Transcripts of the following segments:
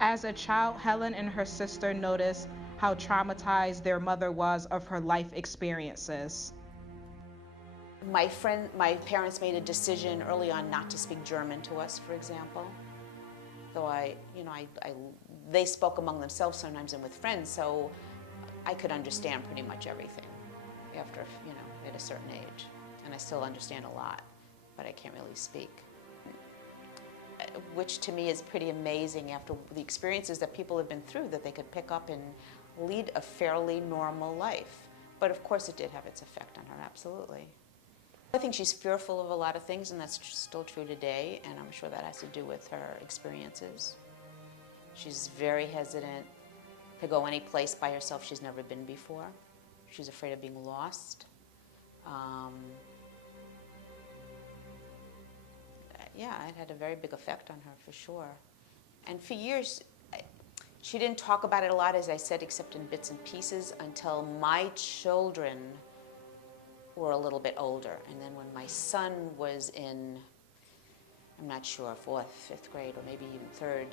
As a child, Helen and her sister noticed how traumatized their mother was of her life experiences. My parents made a decision early on not to speak German to us, for example. Though they spoke among themselves sometimes and with friends, so I could understand pretty much everything after, at a certain age. And I still understand a lot, but I can't really speak. Which to me is pretty amazing after the experiences that people have been through, that they could pick up and lead a fairly normal life. But of course it did have its effect on her, absolutely. I think she's fearful of a lot of things, and that's still true today, and I'm sure that has to do with her experiences. She's very hesitant to go any place by herself she's never been before. She's afraid of being lost. Yeah, it had a very big effect on her, for sure. And for years, she didn't talk about it a lot, as I said, except in bits and pieces, until my children were a little bit older. And then when my son was in, I'm not sure, 4th, 5th grade, or maybe even 3rd,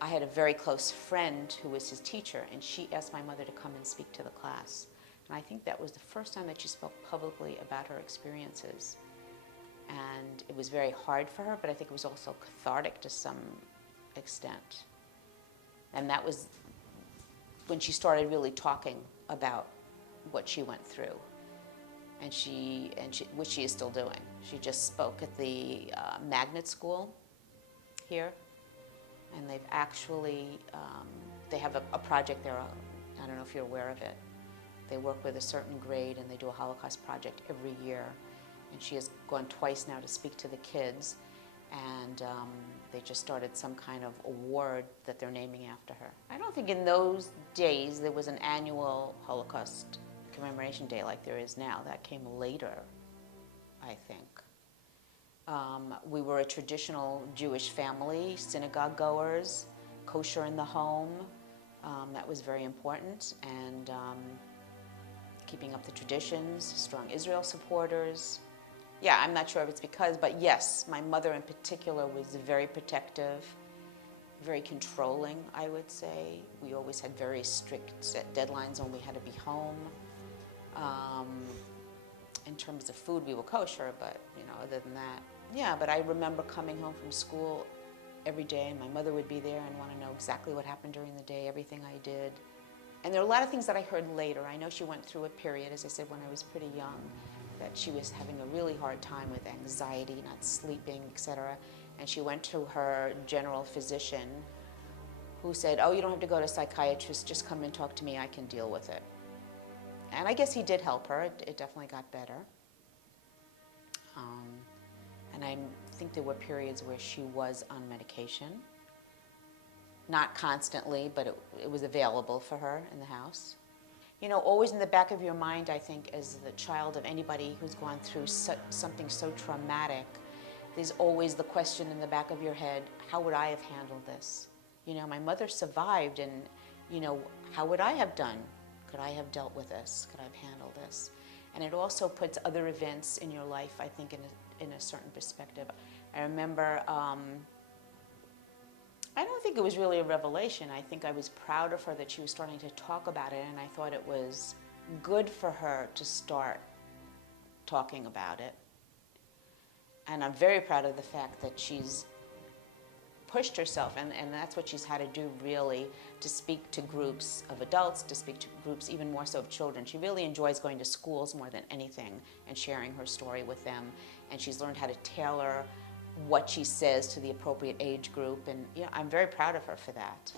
I had a very close friend who was his teacher, and she asked my mother to come and speak to the class. And I think that was the first time that she spoke publicly about her experiences. And it was very hard for her, but I think it was also cathartic to some extent. And that was when she started really talking about what she went through. And which she is still doing. She just spoke at the magnet school here. And they've actually, they have a project there, I don't know if you're aware of it. They work with a certain grade and they do a Holocaust project every year. And she has gone twice now to speak to the kids, and they just started some kind of award that they're naming after her. I don't think in those days there was an annual Holocaust commemoration day like there is now. That came later, I think. We were a traditional Jewish family, synagogue goers, kosher in the home. That was very important, and keeping up the traditions, strong Israel supporters. Yeah, I'm not sure if it's because, but yes, my mother in particular was very protective, very controlling, I would say. We always had very strict set deadlines when we had to be home. In terms of food, we were kosher, but other than that, yeah. But I remember coming home from school every day, and my mother would be there and want to know exactly what happened during the day, everything I did. And there are a lot of things that I heard later. I know she went through a period, as I said, when I was pretty young, that she was having a really hard time with anxiety, not sleeping, etc. And she went to her general physician, who said, "Oh, you don't have to go to a psychiatrist, just come and talk to me, I can deal with it." And I guess he did help her. It definitely got better. And I think there were periods where she was on medication. Not constantly, but it was available for her in the house. Always in the back of your mind, I think, as the child of anybody who's gone through something so traumatic, there's always the question in the back of your head, how would I have handled this? My mother survived, and, how would I have done? Could I have dealt with this? Could I have handled this? And it also puts other events in your life, I think, in a certain perspective. I remember, I don't think it was really a revelation. I think I was proud of her that she was starting to talk about it, and I thought it was good for her to start talking about it. And I'm very proud of the fact that she's pushed herself, and that's what she's had to do, really, to speak to groups of adults, to speak to groups even more so of children. She really enjoys going to schools more than anything and sharing her story with them, and she's learned how to tailor what she says to the appropriate age group, and I'm very proud of her for that.